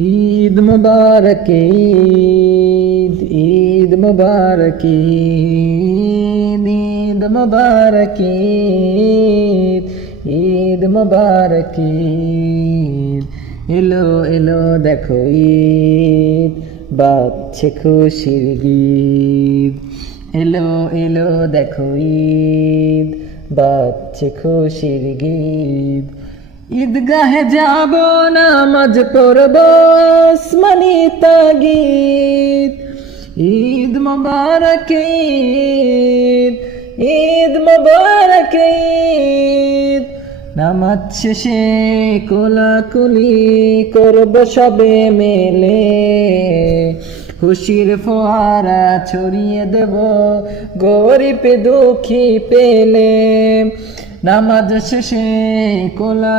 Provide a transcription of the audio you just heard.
ঈদ মুবারক ঈদ, ঈদ মুবারক ঈদ, ঈদ মুবারক ঈদ, ঈদ মুবারক ঈদ। এলো এলো দেখো ঈদ, বাজছে খুশির গীত। এলো এলো দেখো ঈদ, বাজছে খুশির গীত। ঈদগাহে যাব নামাজ পড়ব আসমানি তাগীদ। ঈদ মুবারক ঈদ, ঈদ মুবারক ঈদ। নামাজ শেষে কোলাকুলি করব সবে মেলে, খুশির ফোয়ারা ছড়িয়ে দেব গরিব দুঃখী পেলে। নামাজ শেষে কোলা